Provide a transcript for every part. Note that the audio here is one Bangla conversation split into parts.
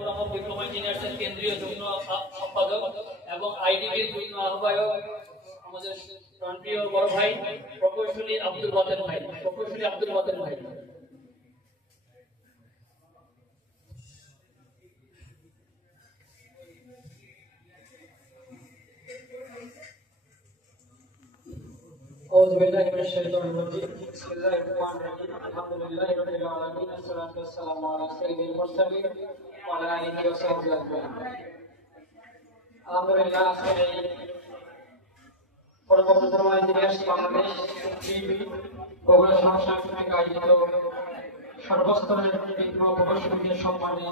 ডিপ্লোমা ইঞ্জিনিয়ার্সের কেন্দ্রীয় যুগ্ম সম্পাদক এবং আইডিবির যুগ্ম আহ্বায়ক আমাদের প্রাণপ্রিয় বড় ভাই প্রকৌশলী আব্দুল বাতেন ভাই। أعوذ بالله من الشيطان الرجيم بسم الله الرحمن الرحيم الحمد لله رب العالمين والصلاة والسلام على سيد المرسلين وعلى آله وصحبه أجمعين আলহামদুলিল্লাহ আজকে পরবর্তীতম ইতিহাস বাংলাদেশ টিভি বগুড়া সাংস্কৃতিক আয়োজিত সর্বস্তরের বিভিন্ন প্রকৌশলীদের সম্মানে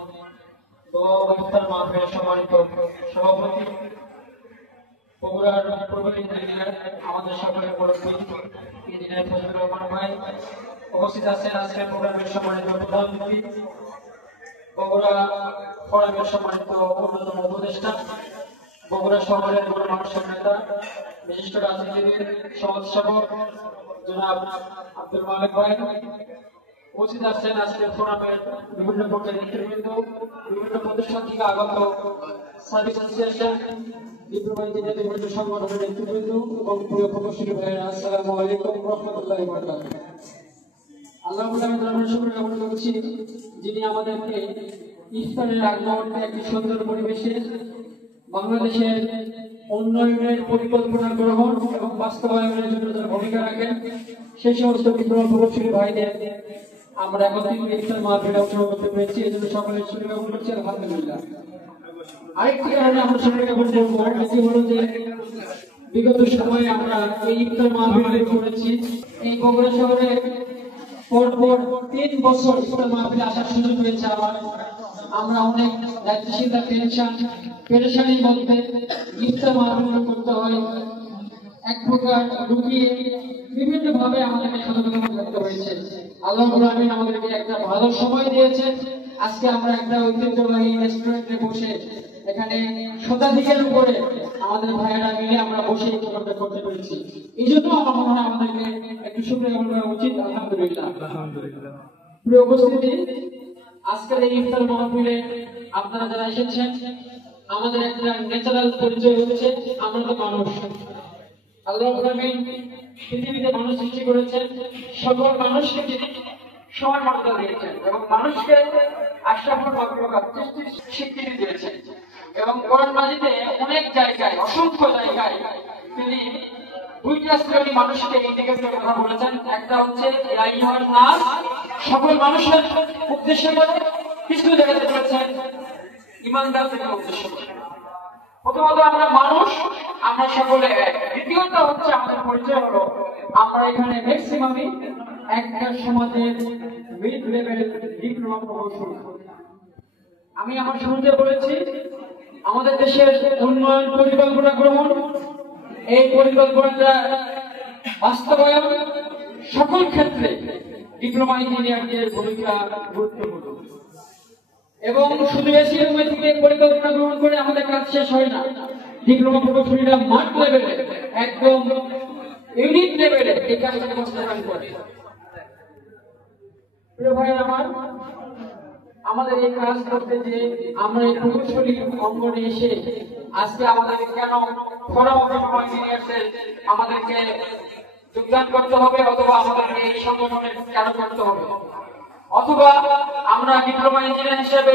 দোয়া ও ইফতার মাহফিলের সম্মানিত সভাপতি বগুড়ার পূর্ব ইঞ্জিনিয়ার আমাদের সকলের মুরব্বী ইঞ্জিনিয়ার ফজলুর রহমান ভাই উপস্থিত আছেন আজকের প্রোগ্রামের সম্মানিত প্রধান অতিথি বগুড়া ফোরামের সম্মানিত অন্যতম উপদেষ্টা বগুড়া শহরের গণমানুষের নেতা বিশিষ্ট রাজনীতিবিদ সমাজসেবক জনাব আব্দুল মালিক ভাই উপস্থিত আছেন আজকের ফোরামের বিভিন্ন পর্যায়ের নেতৃবৃন্দ, বিভিন্ন প্রতিষ্ঠান থেকে আগত সার্ভিস অ্যাসোসিয়েশন ডিপ্লোমা ইঞ্জিনিয়ারিং বিভিন্ন সংগঠনের নেতৃবৃন্দ এবং প্রিয় প্রকৌশলী ভাইয়েরা, আসসালামু আলাইকুম ওয়া রাহমাতুল্লাহি ওয়া বারাকাতুহু। আল্লাহু তাআলার শুকর জ্ঞাপন করছি যিনি আমাদেরকে ইফতারের আগ মুহূর্তে একটি সুন্দর পরিবেশে বাংলাদেশের উন্নয়নের পরিকল্পনা গ্রহণ এবং বাস্তবায়নের জন্য যারা ভূমিকা রাখেন সেই সমস্ত ডিপ্লোমা প্রকৌশলী ভাইদের আমরা একত্রিত ইফতার মাহফিলে অংশগ্রহণ করতে পেরেছি, এই জন্য সকলের শুকর জ্ঞাপন করছি আলহামদুলিল্লাহ। আরেকটি কারণে আমরা শুকর জ্ঞাপন করবো, সেটি হলো যে বিগত সময়ে আমরা এই ইফতার মাহফিল করেছি। এই বগুড়া শহরে পরপর 3 বছর ইফতার মাহফিলে আসার সুযোগ হয়েছে আমার। আমরা অনেক দায়িত্বশীলতা পেরেশানির মধ্যে ইফতার মাহফিল করতে হয়, এক প্রকার ঢুকিয়ে বিভিন্ন ভাবে আমাদেরকে সচেতন করতে হয়েছে। আল্লাহ আমিন আমাদেরকে একটা ভালো সময় দিয়েছে। আজকে আমরা একটা ঐতিহ্যবাহী রেস্টুরেন্টে বসে এখানে শতাধিকের উপরে আমাদের ভাইয়েরা মিলে আমরা বসে ইফতার করতে পেরেছি। এই জন্য আমার মনে হয় আমাদেরকে একটু শুকরিয়া জ্ঞাপন করা উচিত। আলহামদুলিল্লাহ। প্রিয় উপস্থিতি, আজকের এই ইফতার মাহফিলে আপনারা যারা এসেছেন, আমাদের একটা ন্যাচারাল পরিচয় হচ্ছে আমরা তো মানুষ। আল্লাহ আমিন পৃথিবীতে মানুষ সৃষ্টি করেছেন, সকল মানুষকে তিনি সমান মর্যাদা দিয়েছেন এবং মানুষকে আশরাফুল মাখলুকাত সৃষ্টির স্বীকৃতি দিয়েছেন। এবং কোরআন মাজিদে অনেক জায়গায়, অসংখ্য জায়গায় তিনি 2টা শ্রেণীর মানুষকে ইন্ডিকেট করে কথা বলেছেন। একটা হচ্ছে ইয়া আইয়ুহান নাস, সকল মানুষের উদ্দেশ্য করে, কিছু জায়গাতে বলেছেন ঈমানদারদের উদ্দেশ্য করে। প্রথমত আমরা মানুষ, আমরা সকলে এক। দ্বিতীয়ত হচ্ছে আমাদের পরিচয় হলো আমরা এখানে ম্যাক্সিমামই একটা সমাজের মিড লেভেল ডিপ্লোমা প্রকৌশলী। আমি আমার শুরুতে বলেছি আমাদের দেশের উন্নয়ন পরিকল্পনা গ্রহণ, এই পরিকল্পনাটা বাস্তবায়ন সকল ক্ষেত্রে ডিপ্লোমা ইঞ্জিনিয়ারদের ভূমিকা গুরুত্বপূর্ণ। এবং শুধু এসি রুমে থেকে পরিকল্পনা গ্রহণ করে আমাদের কাজ শেষ হয় না। ডিপ্লোমা প্রকৌশলীরা মাঠ লেভেলে, একদম ইউনিট লেভেলে এই কাজটাকে বাস্তবায়ন করে। প্রিয় ভাইয়ের আমার, আমাদের এই কাজ করতে যে আমরা এই প্রকৌশলী অঙ্গনে এসে আজকে আমাদের কেন ফোরাম অফ ডিপ্লোমা ইঞ্জিনিয়ার্সের আমাদেরকে যোগদান করতে হবে, অথবা আমাদেরকে এই সংগঠনে কেন করতে হবে, অথবা আমরা ডিপ্লোমা ইঞ্জিনিয়ার হিসেবে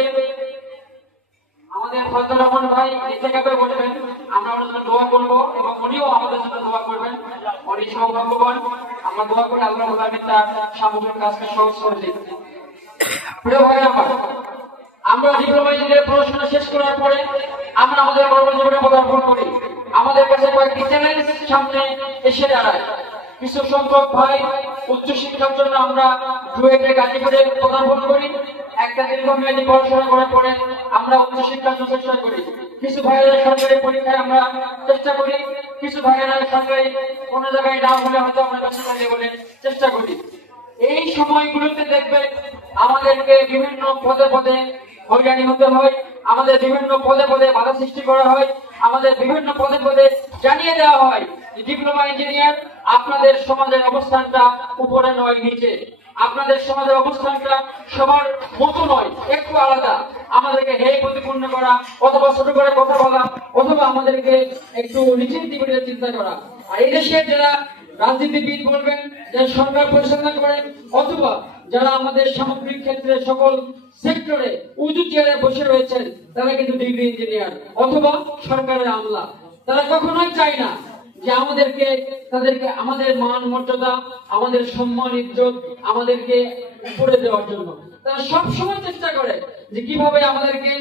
আমাদের ফজলুর রহমান ভাই ইত্তেকাবে বলবেন, আমরা ওনার জন্য দোয়া করবো এবং উনিও আমাদের জন্য দোয়া করবেন। উনি সৌভাগ্যবান, আমরা দোয়া করি আল্লাহ আমিন তার সামগ্রিক কাজকে সহজ করে দিন। প্রিয় ভাই আমার, আমরা ডিপ্লোমা ইঞ্জিনিয়ার পড়াশোনা শেষ করার পরে আমরা আমাদের কর্মজীবনে পদার্পণ করি। আমাদের কাছে কয়েকটি চ্যালেঞ্জ সামনে এসে দাঁড়ায়। কিছু সংখ্যক ভাই উচ্চশিক্ষার জন্য আমরা ডুয়েটে গাজীপুরে পদার্পণ করি। একটা দীর্ঘমেয়াদী পড়াশোনা করার পরে আমরা উচ্চশিক্ষার জন্য চেষ্টা করি। কিছু ভাইয়েরা সরকারি পরীক্ষায় আমরা চেষ্টা করি, কিছু ভাইয়েরা সরকারি কোনো জায়গায় না হলে হয়তো আমরা বেসরকারি বলে চেষ্টা করি। এই সময়গুলোতে দেখবেন আমাদেরকে বিভিন্ন পদে পদে হয়রানি হতে হয়, আমাদের বিভিন্ন পদে পদে বাধা সৃষ্টি করা হয়, আমাদের বিভিন্ন পদে পদে জানিয়ে দেওয়া হয় যে ডিপ্লোমা ইঞ্জিনিয়ার আপনাদের সমাজের অবস্থানটা উপরে নয় নিচে। আপনাদের সমাজের অবস্থানটা সবার মতো নয়, একটু আলাদা। আমাদেরকে হেয় প্রতিপূর্ণ করা অথবা ছোট করে কথা বলা অথবা আমাদেরকে একটু নিচের দিকে চিন্তা করা। আর এই দেশের যারা রাজনীতিবিদ বলবেন, যারা সরকার পরিচালনা করেন অথবা যারা আমাদের সামগ্রিক ক্ষেত্রে সকল সেক্টরে উঁচু চেয়ারে বসে রয়েছেন, তারা কিন্তু ডিগ্রি ইঞ্জিনিয়ার অথবা সরকারের আমলা। তারা কখনোই চায় না যে তাদেরকে আমাদের মান মর্যাদা, আমাদের সম্মান ইজ্জত আমাদেরকে উপরে দেওয়ার জন্য। তারা সবসময় চেষ্টা করে যে কিভাবে আমাদেরকে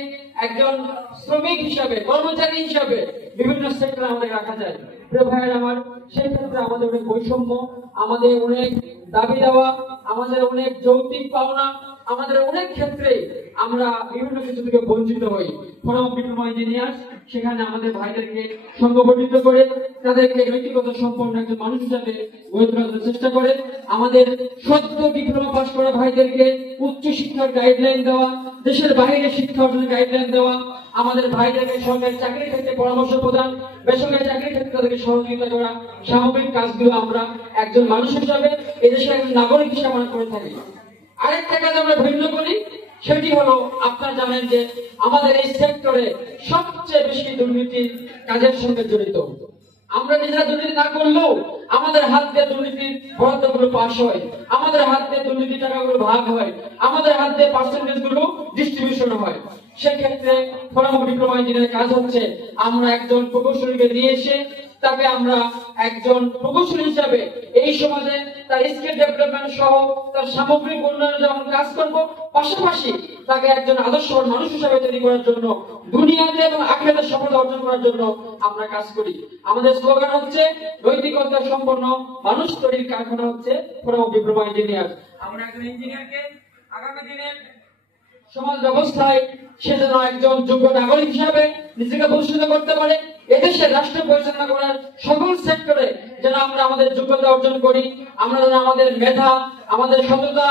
একজন শ্রমিক হিসাবে, কর্মচারী হিসাবে বিভিন্ন সেক্টরে আমাদের রাখা যায়। প্রিয় ভাইয়ের আমার, সেই ক্ষেত্রে আমাদের অনেক বৈষম্য, আমাদের অনেক দাবি দেওয়া, আমাদের অনেক যৌক্তিক পাওনা, আমাদের অনেক ক্ষেত্রে আমরা বিভিন্ন কিছু থেকে বঞ্চিত হই। ফোরাম অফ ডিপ্লোমা ইঞ্জিনিয়ার্স সেখানে আমাদের ভাইদেরকে সংগঠিত করে তাদেরকে নৈতিকতা সম্পন্ন একজন মানুষ হিসাবে গড়ে তোলার চেষ্টা করে। আমাদের সদ্য ডিপ্লোমা পাস করা ভাইদেরকে উচ্চ শিক্ষার গাইডলাইন দেওয়া, দেশের বাইরে শিক্ষা অর্জনের গাইডলাইন দেওয়া, আমাদের ভাইদেরকে সরকারি চাকরির ক্ষেত্রে পরামর্শ প্রদান, বেসরকারি চাকরির ক্ষেত্রে তাদেরকে সহযোগিতা করা, সামগ্রিক কাজগুলো আমরা একজন মানুষ হিসাবে এদেশের একজন নাগরিক হিসাবে আমরা করে থাকি। আরেকটা কাজ আমরা ভিন্ন করি, সেটি হলো আপনারা জানেন যে আমাদের এই সেক্টরে সবচেয়ে বেশি দুর্নীতি কাজের সঙ্গে জড়িত। আমরা নিজেরা দুর্নীতি না করলেও আমাদের হাত দিয়ে দুর্নীতির বরাদ্দগুলো পাস হয়, আমাদের হাত দিয়ে দুর্নীতি টাকাগুলো ভাগ হয়, আমাদের হাত দিয়ে পার্সেন্টেজ গুলো ডিস্ট্রিবিউশন হয়। সেক্ষেত্রে ফোরাম অফ ডিপ্লোমা ইঞ্জিনিয়ারের কাজ হচ্ছে আমরা একজন প্রকৌশলীকে নিয়ে এসে তাকে আমরা একজন প্রকৌশলী হিসাবে এই সমাজে তার স্কিল ডেভেলপমেন্ট সহ তার সামগ্রিক উন্নয়নে যেমন কাজ করব, পাশাপাশি তাকে একজন আদর্শ মানুষ হিসাবে তৈরি করার জন্য, দুনিয়াতে এবং আখিরাতে সফলতা অর্জন করার জন্য আমরা কাজ করি। আমাদের স্লোগান হচ্ছে নৈতিকতা সম্পন্ন মানুষ তৈরির কারখানা হচ্ছে ফোরাম অফ ডিপ্লোমা ইঞ্জিনিয়ার। আমরা একজন ইঞ্জিনিয়ারকে আগামী দিনের সমাজ ব্যবস্থায় সে যেন একজন যোগ্য নাগরিক হিসাবে নিজেকে প্রতিষ্ঠিত করতে পারে, এদেশের রাষ্ট্র পরিচালনা করার সকল সেক্টরে যেন আমরা আমাদের যোগ্যতা অর্জন করি, আমরা যেন আমাদের মেধা, আমাদের সততা